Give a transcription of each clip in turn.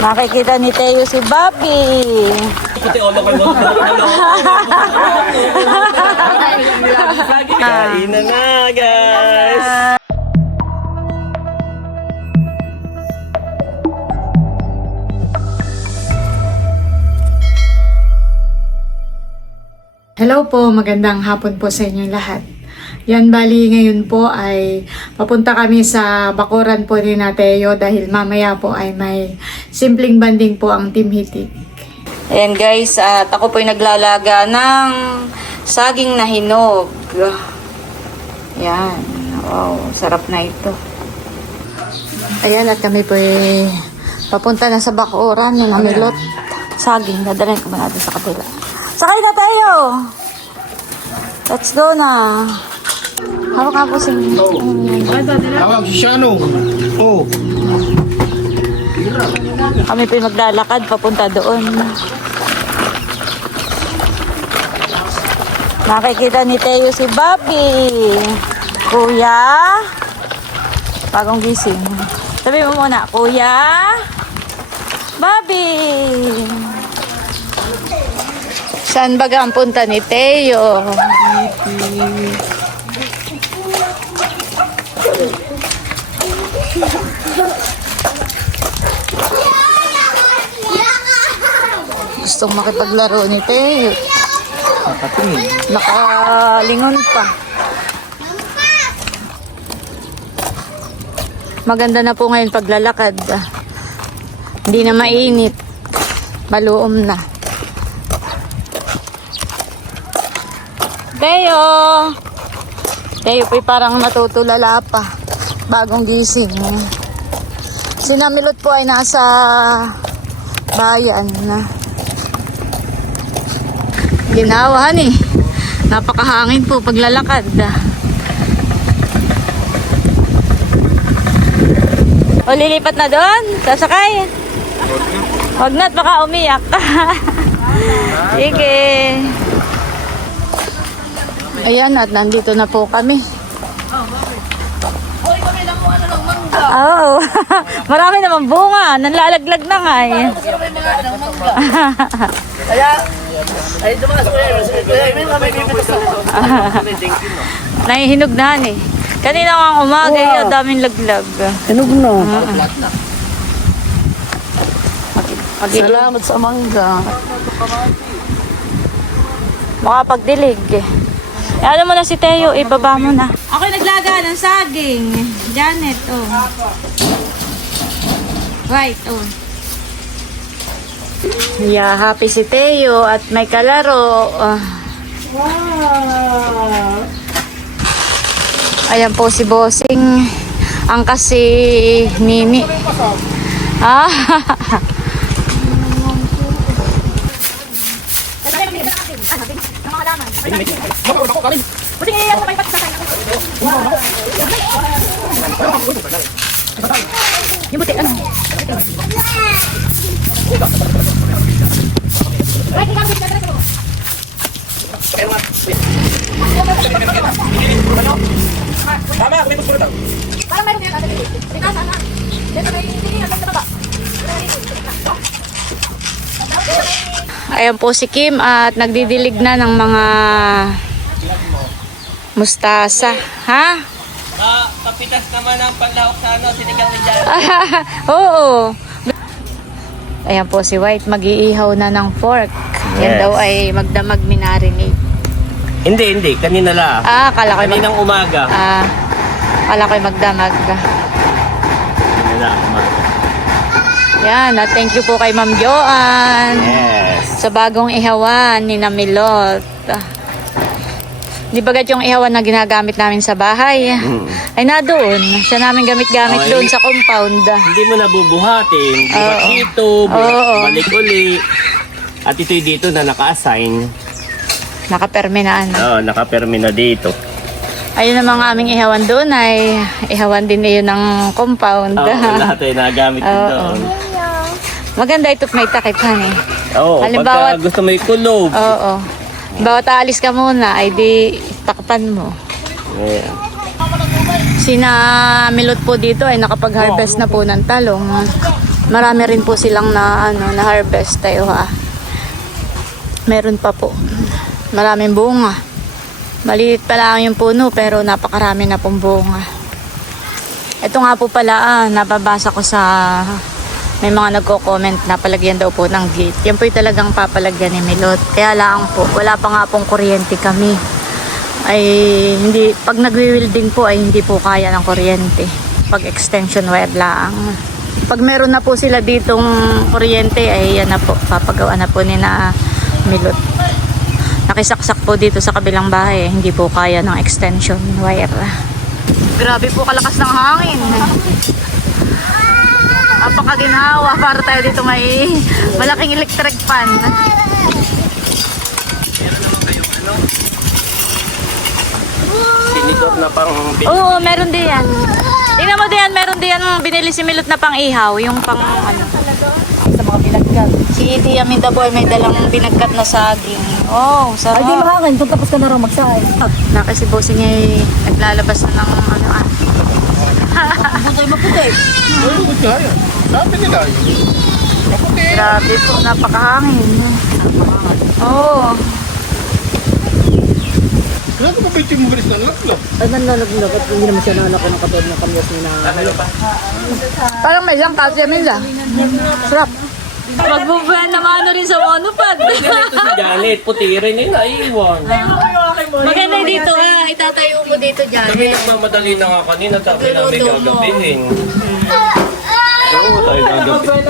Makikita ni Teo si Bobby. Kain na guys. Hello po, magandang hapon po sa inyong lahat. Yan, bali ngayon po ay papunta kami sa bakuran po ni Nateo dahil mamaya po ay may simpleng banding po ang Team Hitik. Ayan guys, at ako po'y naglalaga ng saging na hinog. Yan, wow, sarap na ito. Ayan, at kami po'y papunta na sa bakuran ng Namilot. Saging, dadalhin ko ba natin sa kabila. Sakay na tayo! Let's go na! Hawak nga po si... Tawag si Shano. Oh. Kami po'y maglalakad papunta doon. Nakikita ni Teo si Bobby. Kuya. Bagong gising. Sabi mo muna, Kuya. Bobby. Saan baga ang punta ni Teo? Gustong makipaglaro ni Teo. Nakalingon pa. Maganda na po ngayon paglalakad. Hindi na mainit. Maluom na. Teo! Teo po'y parang natutulala pa. Bagong gising. Si Namilot po ay nasa bayan na. Ginawahan eh. Napakahangin po paglalakad. O lilipat na doon? Sasakay? Huwag na't baka umiyak. Sige. Ayan, at nandito na po kami. Oo. Marami naman bunga. Nanlalaglag na nga eh. Ay, dumakas ko Nahihinog na eh. Kanina nga umaga, wow. Daming laglag. Hinog na. Salamat sa mangga. Makapagdilig eh. Alam mo na si Teo, ibaba mo na. Ako'y naglaga ng saging. Janet, oh. Right, oh. Yeah, happy si Teo at may kalaro. Wow! Ayan po si Bossing. Ang kasi Nini. Ah. Yung buti, ano? Ayan po si Kim at nagdidilig na ng mga mustasa. Ha? Kapitas naman ang panlahok sa ano, sinigang ni Jan. Oo. Ayan po si White, mag-iihaw na ng pork. Yan Yes. daw ay magdamag minarinate. Hindi. Kanina lang. Kala ko Kaninang umaga. kala ko magdamag. Kanina lang umaga. Yan, at thank you po kay Ma'am Joanne. Yes. Sa bagong ihawan ni Namilot. Di bagat yung ihawan na ginagamit namin sa bahay. Ay na doon. Siya namin gamit-gamit Okay. doon sa compound. Hindi mo nabubuhatin. Buhat Oo. dito, Oo. balik uli. At ito'y dito na naka-assign. Nakaperme na ano. Oo, naka-permi na dito. Ayun ang mga aming ihawan doon ay ihawan din iyon ng compound. Oo, lahat ay nagamit din Oo. doon. Maganda ito't may takip han eh. Oo, Halimbawa- pagka gusto mo ikulog. Oo. Bawat aalis ka muna ay di takpan mo. Yeah. Sina Milot po dito ay nakapag-harvest na po ng talong. Marami rin po silang na harvest tayo ha. Meron pa po. Maraming bunga. Maliit pa lang yung puno pero napakarami na pong bunga. Ito nga po pala, nababasa ko sa may mga nagko-comment na palagyan daw po ng gate. Yan po yung talagang papalagyan ni Milot. Kaya lang po, wala pa nga pong kuryente kami. Ay hindi, pag nagwi-welding po ay hindi po kaya ng kuryente. Pag extension wire lang. Pag meron na po sila ditong kuryente ay yan na po, papagawa na po ni na Milot. Nakisaksak po dito sa kabilang bahay, hindi po kaya ng extension wire. Grabe po kalakas ng hangin. Apakaginhawa para tayo dito may malaking electric fan. Sinikot na pang Oo, meron din yan. Tingnan mo din yan, meron din yan binili si Milot na pang ihaw, yung pang ano. Sa mga binagkat. Si Tia Mindaboy may dalang binagkat na saging. Oh, sarap. Ay, di mahangin. Kung tapos ka na rin magsahay. Na kasi bossing ay naglalabas na ng ano ah. Butoy maputi. Sabi nila yun. Maputi. Grabe po, napakahangin. Oo. Kaya ito mabait yung mabalis na nalaglag. Ay, nanlalaglag at hindi naman siya nalako ng katod ng kamyas ni na. Parang may lang kasi nila. Sarap. Magbubuhan naman ano rin sa monopod. Ganito si Janet, puti rin yun, naiwan. Maganda dito ha, itatayo mo dito dyan. Kami nagmamadali na nga kanina, sabi namin gagabihin. Oo, tayo gagabihin.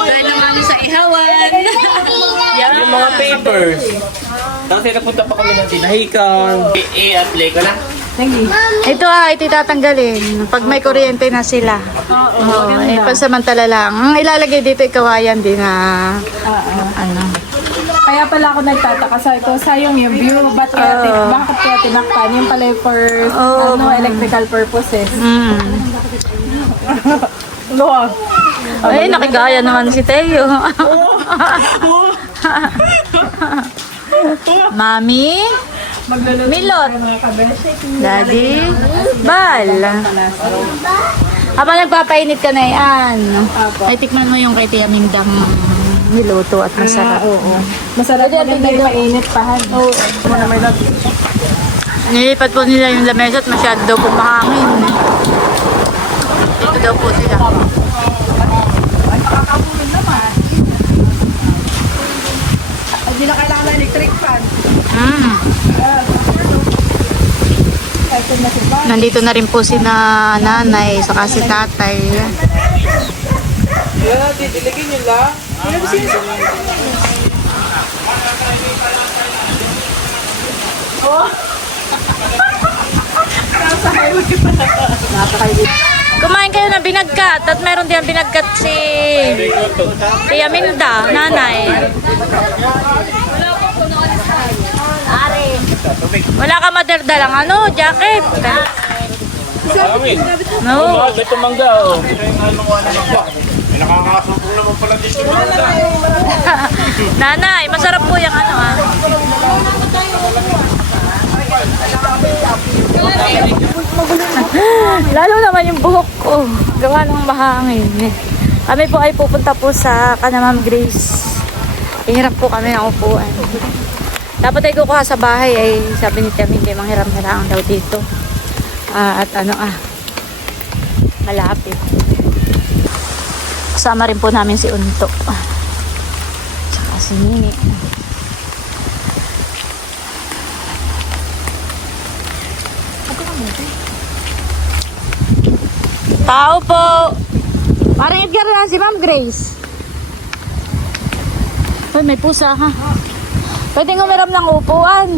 Dahil naman sa ihawan. Yung mga papers. Kasi napunta pa kami ng tinahikan. I-apply ko na. Ito ito tatanggalin. Pag may kuryente na sila. Oo, pansamantala lang. Ang ilalagay dito kawayan din na ano. Kaya pala ako nagtataka sa ito, sayang yung view, bakit kaya tinakpan? Yung pala yung for electrical purposes. No. Ay, nakigaya naman si Teo. Mami, Milot, Daddy, Bal. Habang nagpapainit ka na yan, ay tikman mo yung kay Tia Mindang niluto at masarap. Masarap maganda yung mainit pahan. Nilipat po nila yung lamesa at masyado daw po mahangin. Dito daw po sila. Hindi na kailangan ng electric fan. Nandito na rin po si nanay saka si tatay. Yeah, didiligin nyo lang. Kumain kayo ng binagkat at meron din binagkat si Tia Minda, nanay. Wala ka madardalang ano, jacket. Amin. No. May tumangga, oh. May nakakasupong naman pala dito. Nanay, masarap po yung ano ah. Lalo naman yung buhok ko. Gawa ng mahangin. Kami po ay pupunta po sa Kanamam Grace. Hihirap po kami ng upuan. Dapat ay kukuha sa bahay ay sabi ni Tim hindi manghiram-hirang daw dito. At malapit. Kasama rin po namin si Unto. Tsaka si Nini. Tao po. Parang Edgar na si Ma'am Grace. Uy, may pusa ha. Pwede umiram ng upuan.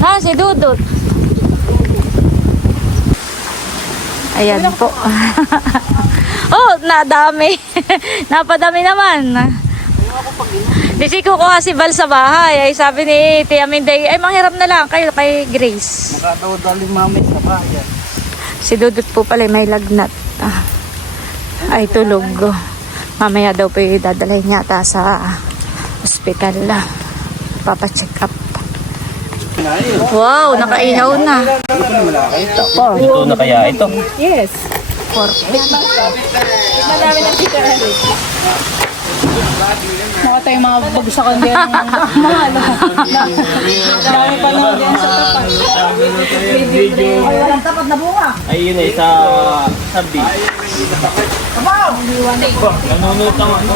Ha, si Dudut. Ayan po. Oh, nadami. Napadami naman. Di si kukuha si Val sa bahay. Ay sabi ni Tia Minday, ay manghiram na lang kayo kay Grace. Nakadaw-daling mami sa bayan. Si Dudut po pala may lagnat. Ay tulog. Mamaya daw po dadalhin yata sa hospital. Papacheck up. Wow, nakaihaw na. Ito na kaya ito. Yes. pork. Tikman namin ang Tita Eric. Mukha tayong mga bagsakan din ng mga ano. Dami pa naman din sa tapat. Ay, walang tapat na bunga. Ay, yun eh, sa beach. Nanunod ang ano.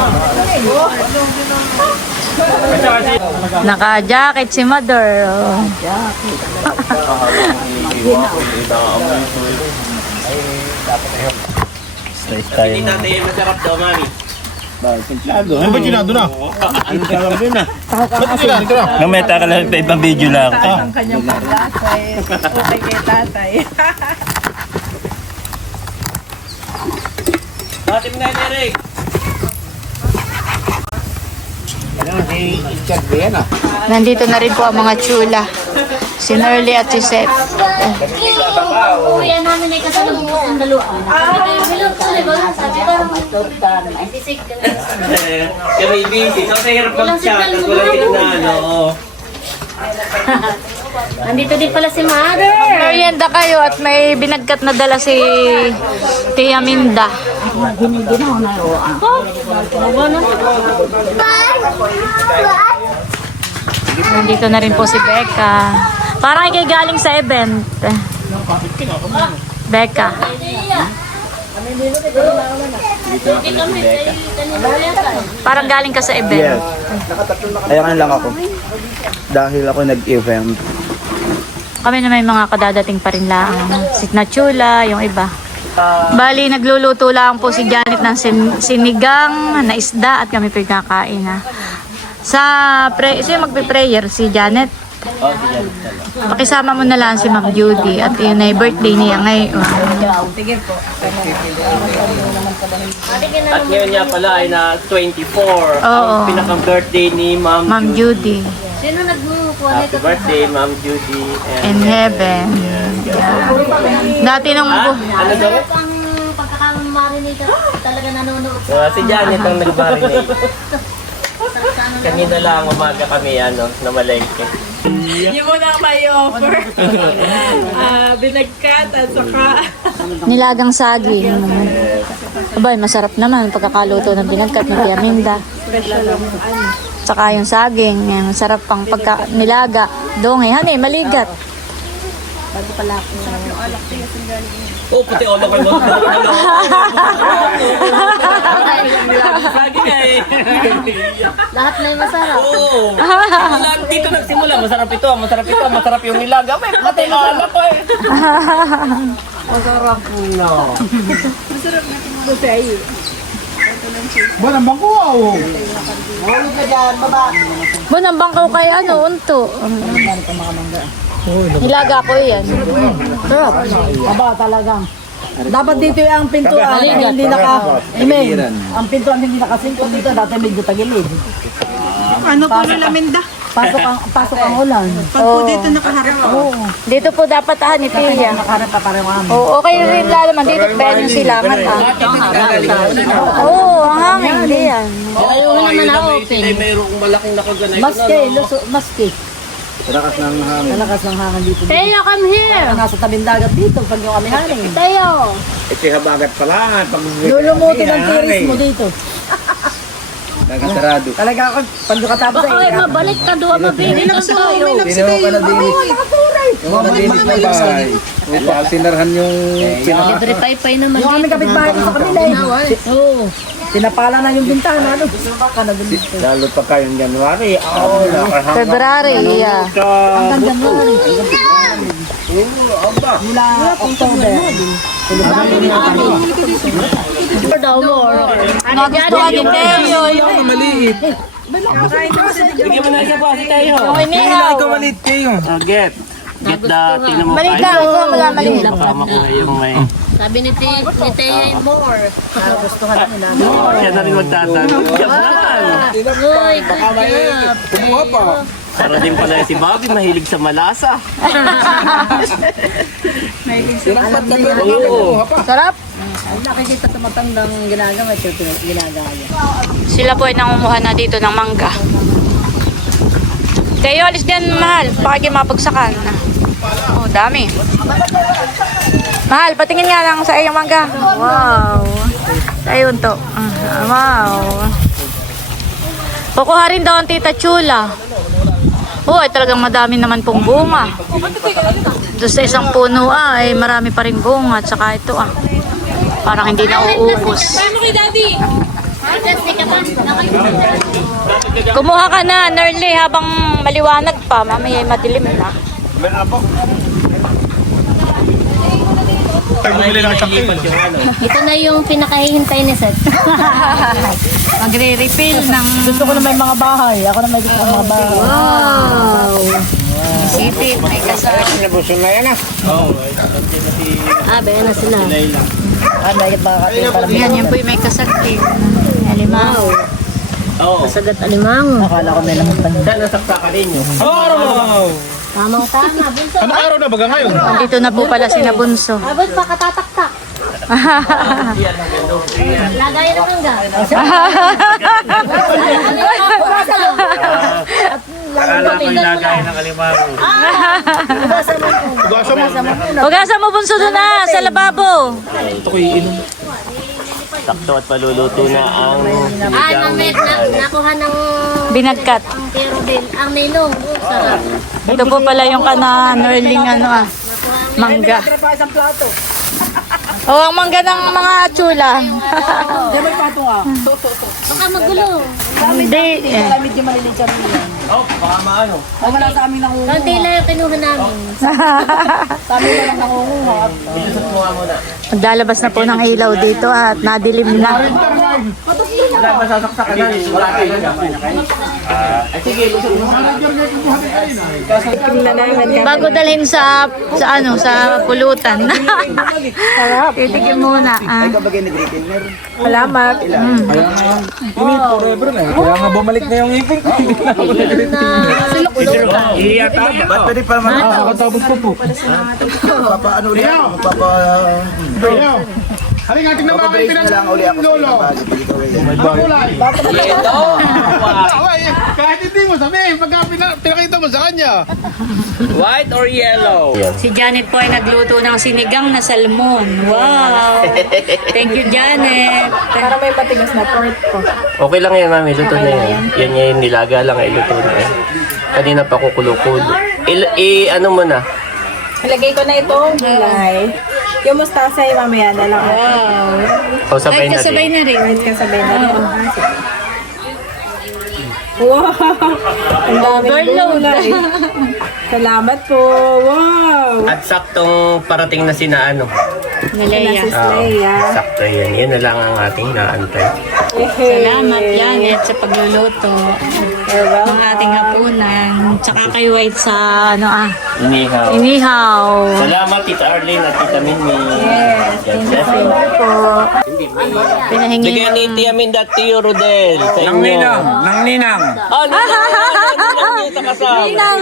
Naka-jacket si Mother. Oh. Hindi natin masarap daw, mami. Ano ba ginado na? Ano ka lang din ah. Ba't ginado na? Nameta ka lang, ibang video lang. Ang kanyang paglatay. Okay kay tatay. Atim na yun, Eric. Nandito na rin po ang mga chula. Si Nerly at si Seth. Kuya namin ay kasalubong ang daluan. Hello, tuloy ba? Sabi ko, sisig ka na. Kami busy. Kasi hirap mag-chat. At walang tignan, oo. Nandito din pala si Mother. Merienda kayo at may binagkat na dala si Tia Minda. Nandito na rin po si Becca. Parang ikay galing sa event. Becca. Parang galing ka sa event. Ayan lang ako. Dahil ako nag-event. Kami na may mga kadadating pa rin lang. Si Nachula, yung iba. Bali, nagluluto lang po si Janet ng sinigang na isda at kami po yung kakain. Ha. Siya magpe-prayer, si Janet. Pakisama mo na lang si Ma'am Judy at yun ay birthday niya ngayon. At ngayon niya pala ay na 24. Oo. Ang pinaka-birthday ni Ma'am Ma'am Judy. Sino nagmumukuha Happy birthday, Ma'am Judy. In heaven. Dati nung Ano daw? ang pagkakamari nito talaga nanonood Si Janet ang nag-marinate. Kanina lang umaga kami na malengke. Yung muna may offer. Binagkat at saka nilagang saging. Abay, masarap naman pagkakaluto ng binagkat ng Tia Minda. Saka yung saging, yung sarap pang nilaga. Dongay, honey, maligat. Oh, puti ulo kayo. Lagi nga eh. lahat na yung masarap. Oo. Lahat dito nagsimula. Masarap ito, masarap ito, masarap yung nilaga. May pati ulo ko eh. Masarap na. Buwan ang bangko oh. Bon, ang bangkaw kay unto. Nilaga ko yan. Sarap. Aba talagang. Dapat dito ang pintuan hindi ang pintuan hindi nakasingkot dito dati medyo tagilid. ano po nila Minda? Pasok ang ulan. Oh. Dito nakaharap. Dito po dapat ni Tia. Nakaharap pa parang kami. Oh, okay rin lalaman dito pwede yung silangan Oo, ang hangin hindi yan. Ayun naman ako, open. Mayroong malaking nakaganay. Maski. Lakas ng hangin. Malakas ng hangin dito. Teo, come here. Nasa tabing dagat dito pag yung kami hangin. Teo. Ito habagat pala. Lulumutin ang tiris mo dito. Nagasarado. Talaga ako pag katapos Baka ay mabalik ka doon, mabili ka tayo. Tinaw ka na din. Yung mga dinis na bahay. Upal sinarhan yung Libre pay naman yung aming kapitbahay sa kanila eh. Oo. Pinapala na yung bintana. Ano? lalo pa kayong January. February, yeah. Hanggang January. Mula October. daw more. Nagustuhan ni Teo. Bigyan mo na siya pa si Tayo. Yung inihaw. Get the, tingnan mo. Maliit lang, ikaw wala maliit. Baka makuha yung may... Sabi ni Teo ay more. Siya na rin magtatanong. Diyan naman. Uy, good job. Para din pala si Bobby, mahilig sa malasa. Oo. Sarap. Ay, nakikita tumatandang ginagawa. Ito ginagawa. Sila po ay nangunguha na dito ng mangga. Teo, alis dyan, mahal. Baka kayo mapagsakan. Oh, dami. Mahal, patingin nga lang sa iyong mangga. Wow. Ayun to. Wow. Kukuha rin daw ang Tita Chula. Oh, ay talagang madami naman pong bunga. Doon sa isang puno ay marami pa rin bunga. At saka ito parang hindi na uubos. Kumuha ka na, Nerly, habang maliwanag pa. Mamaya ay madilim na. Ito na yung pinakahihintay ni Seth. Magre-refill ng... Gusto ko na may mga bahay. Ako na may gusto ng mga bahay. Wow! Sipit, may kasal. Bayan na sila. May bakit para Yan po yung may kasakit. Alimaw. Oo. Sagat alimang. akala ko may laman pa niya. Saan nasaksakan ninyo? Oh! Tamang-tama. Bunso. Anong araw na baga ngayon? Andito na po pala si Nabunso. Abot pa katataktak. Lagay na mangga. Akala ko yung lagay ng alimango. Hugasan mo, Bunso, doon na, sa lababo. Ito ko iinom. Sakto at paluluto na ang Nakuha ng Binagkat. Perobel. Ang ninong. Sarap. Ito po pala yung kana Nerling mangga. Isang plato. Oh, ang mangga ng mga Chula. Di may pato nga. Baka magulo. Hindi. Lamit yung maliliit siya rin. Oh, baka maano. Ang wala sa amin nangunguha. Konti lang yung kinuha namin. Sa amin lang nangunguha. Ilusot mo nga muna. Maglalabas na po ng ilaw dito at nadilim na. Wala masasaksakan na. Wala kayo na. Ay sige, ilusot mo nga. Bago dalhin sa pulutan. Titikim muna. Salamat. Forever na eh. Kaya nga bumalik na yung ipin ko. Ba't pwede pa naman? Nakakatapos po po. Papaano ulit ako? Ayaw. Halika, tingnan mo ang lolo. Kahit hindi mo sabihin, pagka pinakita mo sa kanya. White or yellow? Si Janet po ay nagluto ng sinigang na salmon. Wow! Thank you, Janet. Para may matigas na pork po. Okay lang yan, mami. Luto na yan. Yan yung nilaga lang ay luto na yan. Kanina pa kukulo-kulo. Ano mo na? Ilagay ko na itong gulay. Yung mustasa ay mamaya na lang. Wow! O, sabay Ay, na kasabay din. na rin. Kasabay na rin. Wow! Ang daming gulay. Salamat po. Wow! At saktong parating na sina ano. Nalaya. Sakto yan. Yan na lang ang ating naantay. Salamat, Janet, sa pagluluto. Mga ating hapunan. Tsaka kay White sa Inihaw. inihaw. Salamat, Tita Arlene at Tita Minnie. Yes, Po. Pinahingi. Bigyan ni Tia Minda at Tio Rodel sa inyo. Nang ninang. Oh, ninang! Ninang sa kasal. Ninang.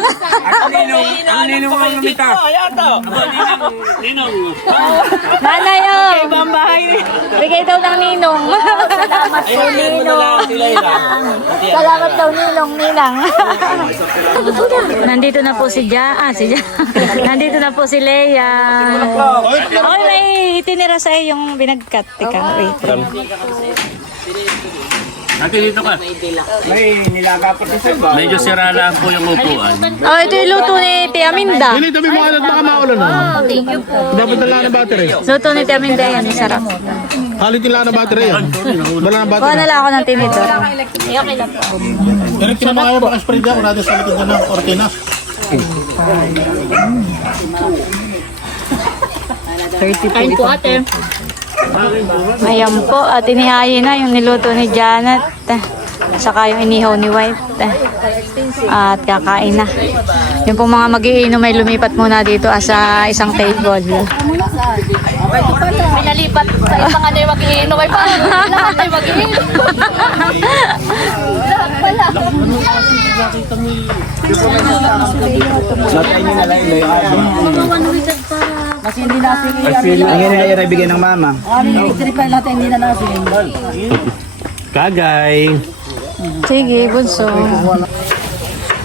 Ang ninong ang lumitaw. Nanay, oh. Bigay daw ng ninong. Salamat po, ninong. Salamat daw, ninong, ninang. Nandito na po si Nandito na po si Leia. Oh, may itinira sa yung binagkat. Teka, wait. Ate, dito ka. Medyo sira lang po yung upuan. Oh, ito yung luto ni Tia Minda. Hindi, tabi mo alat baka maulan na. Thank you po. Dapat na lang ng battery. Luto ni Tia Minda yan, sarap. Halitin lang ng battery yan. Wala ng Kuha battery. na lang ako ng tinidor. Okay na po. Ganit kinamaya baka spray dyan kung natin sa likod na ng ortina. Kain po ate. Ayan po, at inihayin na yung niluto ni Janet. Saka yung inihaw ni White. At kakain na. Yung pong mga mag-iinom ay lumipat muna dito sa isang table. Pinalipat sa isang ano yung mag-iinom. Ay paano? Lahat ay mag-iinom. Lahat pala. Mga 1 week at para. Kasi hindi natin Ang yan ay bigyan ng mama. i-tripay lahat hindi na natin. Kagay. Sige, bunso.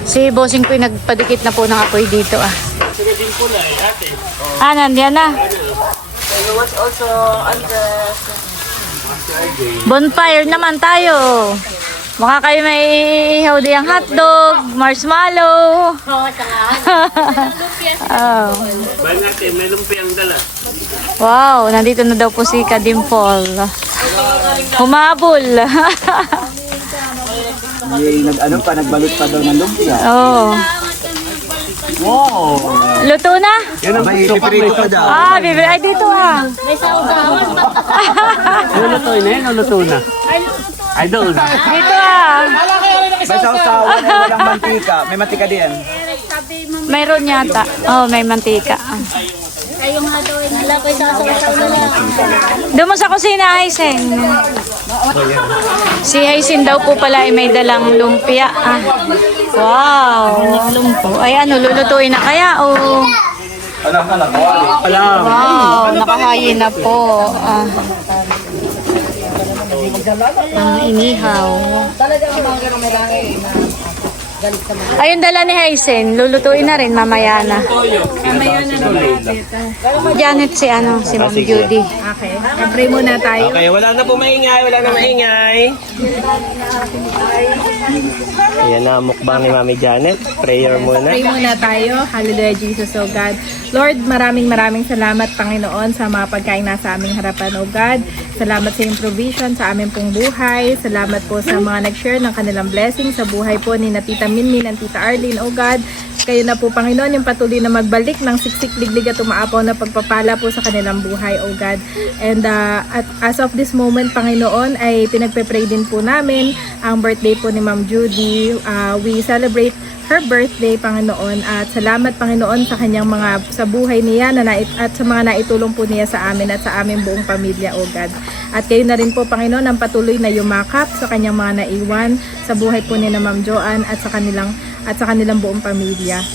Si Bossing po nagpadikit na po ng apoy dito ah. Nandiyan na. Bonfire naman tayo. Baka kayo may ihaw diyang hotdog, marshmallow. Oh. Ba natin, may lumpiang dala. Wow, nandito na daw po si Kadimple. Humabol. Nagbalot pa daw ng lumpia. Oh. Wow! Luto na? Yan ang gusto ko. May sausawan. Ah, bibili. Ay, dito ah. Lulutuin na yan o luto na? Ay, doon. Dito ah. May sausawan, walang mantika. May mantika diyan. Mayroon yata. Oh, may mantika. Kayong hatoy nila ko isasaw na lang. Doon mo sa kusina, Haisen. Si Haisen daw po pala ay may dalang lumpia. Ah. Wow. Ay ano, lulutuin na kaya o? Wow, nakahayin na po. Ah. Ang inihaw. Ayun dala ni Haisen, lulutuin na rin mamaya na. Mamaya na naman dito. Janet si ano, si Ma'am Judy. Okay. Pray muna tayo. Okay, wala na po maingay, wala na maingay. Ayan na, mukbang ni Mami Janet. Prayer muna. Pray muna tayo. Hallelujah, Jesus, O God. Lord, maraming salamat, Panginoon, sa mga pagkain nasa aming harapan, O God. Salamat sa iyong provision sa aming pong buhay. Salamat po sa mga nag-share ng kanilang blessing sa buhay po ni Tita Minmin and Tita Arlene, O God. Kayo na po, Panginoon, yung patuloy na magbalik ng siksik, liglig at umaapaw na pagpapala po sa kanilang buhay, O God. And at as of this moment, Panginoon, ay pinagpe-pray din po namin ang birthday po ni Ma'am Judy. We celebrate her birthday, Panginoon, at salamat, Panginoon, sa kanyang sa buhay niya at sa mga naitulong po niya sa amin at sa aming buong pamilya, O God. At kayo na rin po, Panginoon, ang patuloy na yumakap sa kanyang mga naiwan sa buhay po ni na Ma'am Joanne at sa kanilang buong pamilya.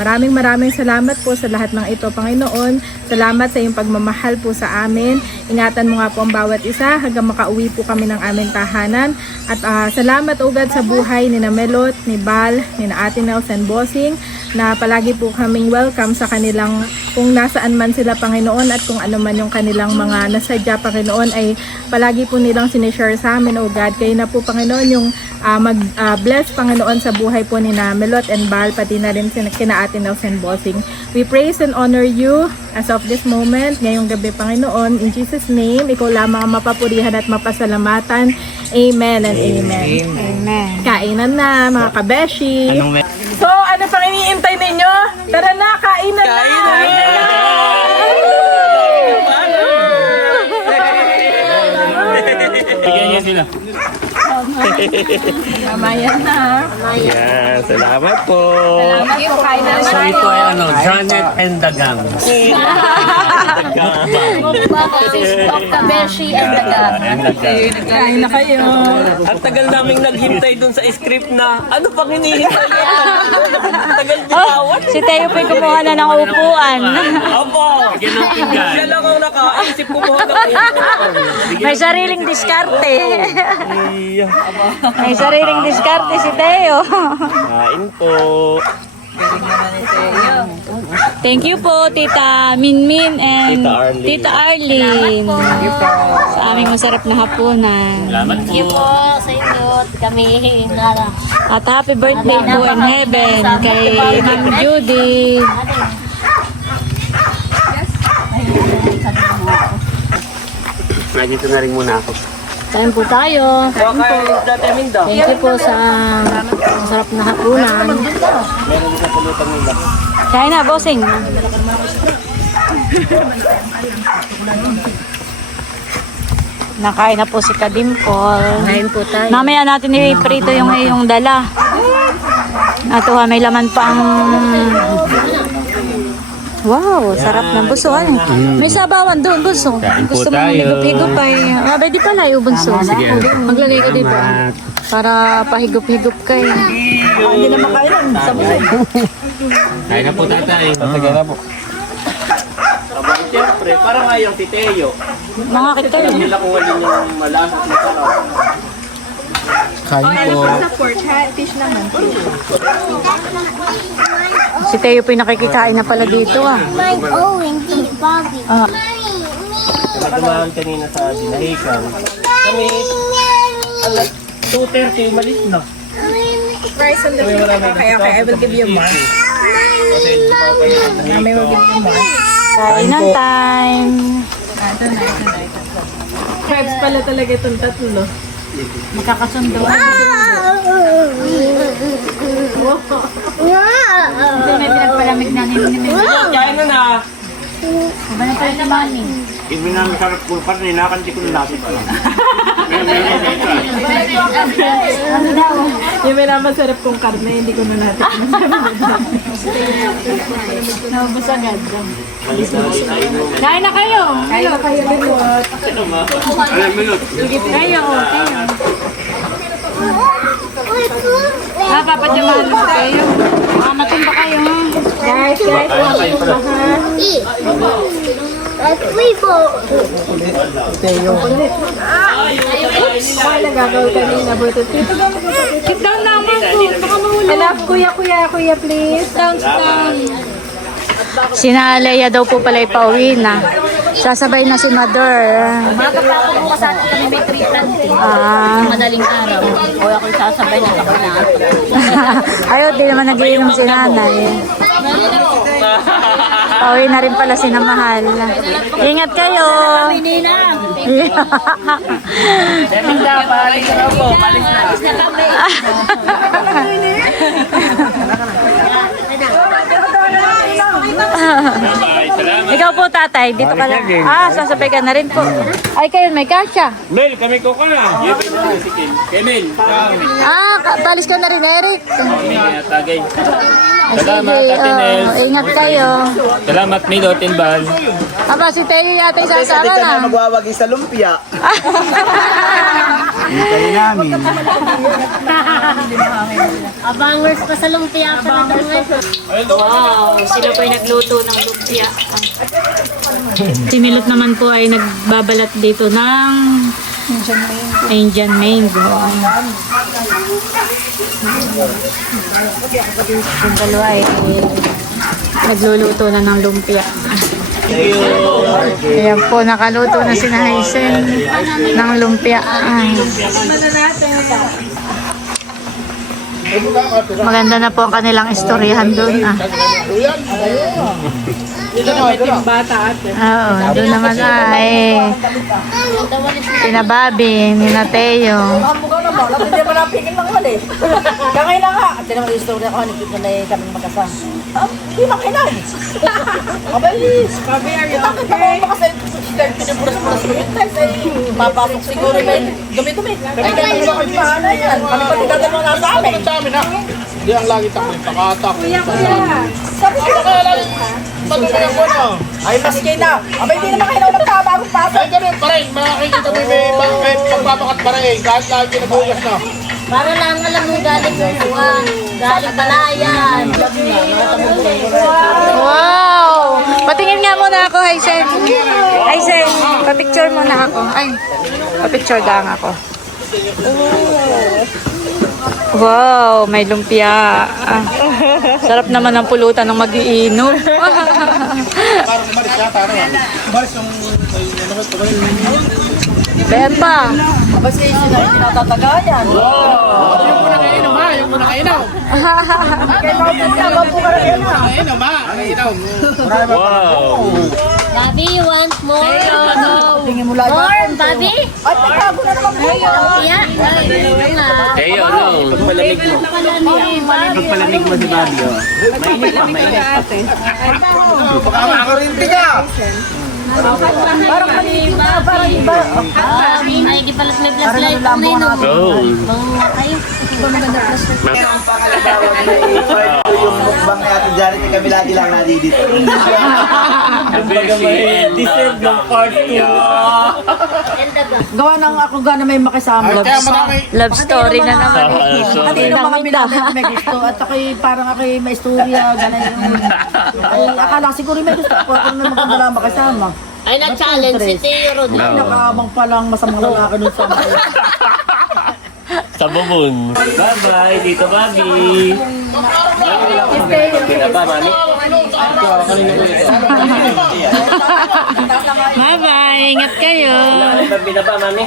Maraming salamat po sa lahat ng ito, Panginoon. Salamat sa iyong pagmamahal po sa amin. Ingatan mo nga po ang bawat isa hanggang makauwi po kami ng aming tahanan. At salamat, O God, sa buhay ni na Melot, ni Bal, ni na Ate Nels and Bossing, na palagi po kaming welcome sa kanilang, kung nasaan man sila, Panginoon, at kung ano man yung kanilang mga nasadya, Panginoon, ay palagi po nilang sinishare sa amin, O God. Kayo na po, Panginoon, yung mag-bless, Panginoon, sa buhay po ni na Melot and Bal, pati na rin kina Ate Nels and Bossing. We praise and honor you as of this moment, ngayong gabi, Panginoon. In Jesus' name, ikaw lamang ang mapapurihan at mapasalamatan. Amen and amen. Amen. Kainan na, mga kabeshi. So, ano pang iniintay ninyo? Tara na, kainan na! Bigyan niya sila. Mamaya na. Yan, salamat po. Salamat po, kainan na. So ito ay ano, Janet and the Gang. Dr. Beshi and the God. Kain na kayo. Ang tagal naming naghintay dun sa script na ano pang hinihintay niya? Tagal Oh, bitawan. si Teo po'y kumuha na ng upuan. Opo. Siya lang ang nakaisip kumuha ng upuan. May sariling diskarte. May sariling diskarte si Teo. Kain po. Thank you po, Tita Minmin and Tita Arlene. Tita Arlene. Sa aming masarap na hapunan. Salamat Thank you po sa inyo. Kami na At happy birthday po in heaven kay Ma'am Judy. Nandito na rin muna ako. Kain po tayo. Thank you po sa masarap na hapunan. Kain na, bossing. Nakain na po si Kadimple. Kain po tayo. Mamaya natin i-prito yung iyong dala. Ito may laman pang... Wow, sarap ng buso. Ano? May sabawan doon, buso. Gusto mo higup-higup ay... Abay, di pala yung bunso. Maglagay ko dito. Para pahigup-higup kayo. Hindi na makain sa buso. Kain na po tatay. Sige na po. Siyempre, para nga yung titeyo. Mga kita yun. Nila kung alin yung malasap na sarap. Kain po. Sa pork, fish naman. Si Teo po'y nakikikain na pala dito ah. Mine, oh, hindi, Bobby. Ah. Mommy, me. Kami dumaan kanina sa Dinahican. Kami, alas 2:30, umalis na. Price on the Okay, I will give you more. Kasi Mami will give you more. Kainan time. Ito na. Crabs pala talaga itong tatlo. Magkakasundo. Ito may pinagpalamig na nini. Kain na na! Iba na pala si Mami. Hindi namin sarap pulpan, ninakanti ko na natin pa lang. Ano daw? Yung may namasarap kong karne, hindi ko na natin. Naubos agad. Kain na kayo. Kain na kayo, Limot. Kayo, kayo. Papadyamahan mo kayo. Matumba kayo, ha? Guys, Kain pala. Ay, nagagawin kanina. Sit down naman po. Baka mahulog. Enough, kuya, please. Down. Sina Leia daw po pala ipauwi na. Sasabay na si Mother. Umaga pa ako bukas at kami may treatment. Madaling araw. O ako sasabay na ako na. Ayaw, di naman nagiinom si nanay. Pauwi na rin pala si Mahal. Ingat kayo. Nina. Ikaw po, tatay. Dito ka lang. Sasabay ka na rin po. Ay, kayo may kasya. Mel, kami ko ka na. Kemil, Balis ka na rin, Eric. tagay. Salamat, Ate Nels. Ingat kayo. Salamat, Milo, Tinbal. Aba, si Teo yata isasama na. Magwawagi sa lumpia. Abangers pa sa lumpia pa na Wow, sila po ay nagluto ng lumpia. Si Milot naman po ay nagbabalat dito ng Indian mango. Yung dalawa ay nagluluto na ng lumpia. Ayan po, nakaluto na si Haisen ng lumpia. Maganda na po ang kanilang istoryahan doon. Oo, doon naman ay sina Bobby, ni Nateo. Ang mukha naman, hindi mo napigil ng hali. Kangay na nga. Kasi naman yung istorya ko, nagkita na kami magkasama. Hindi makinay. Kabalis. Bobby, are you okay? Kasi pinupuras-puras ko yung tiles ay mapasok siguro may dumi-dumi. Ay, kaya yung mga pahala yan. Kami pa titatan mo nasa amin. Ang dami na. Hindi ang lagi takbo yung pakatak. Sabi ko kaya lang, Matulungan ko na. ay maski na. Abay, hindi naman kayo nagkabagong pasok. Ay, ganun pa rin. Makakikita mo may pagpapakat pa rin. Kahit lagi nagbugas na. Para lang alam mo galing yung buwan. Galing palayan. Wow! Patingin nga muna ako, Haisen. Haisen, papicture muna ako. Ay, papicture lang ako. Wow, may lumpia. Sarap naman ang pulutan ng mag-iinom. Parang umalis yata. Umalis yung... Bepa. Abay, si Isin na yung tinatatagayan. Yung muna kainom ha. Yung muna kainom. Kailangan po ka rin na. Kainom ha. Kainom. Bobby, you want more? Tingin mo lang. More, Bobby? Ay, tatago na naman po. Lumpia? Ay, nga. Teo, ano? Pagpalamig mo. Pagpalamig mo si Bobby, oh. Mainit pa, mainit pa. Makakarinti ka. Parang maliit na, parang iba. May gipalas may plus life na yun. Oh. Ay, Ang pangalabawag may yung mukbang ni Ate Janet yung kami lagi lang nandito. Deserve ng part 2. Gawa ng ako gana may makisama. Ay, kaya marami. Love story na naman. Kanino mga minamit may gusto at ako'y parang ako'y may istorya, gano'n yung... Ay, akala siguro may gusto ko, ako naman maganda lang makasama. ay na-challenge si Teo Rod. Ay, nakaabang palang masamang lalaki nun sa mga. Sa bubon. Bye-bye, Tito Bobby. Kaya ba, mami? Bye-bye. ingat kayo. Wala ka rin ba binaba, mami?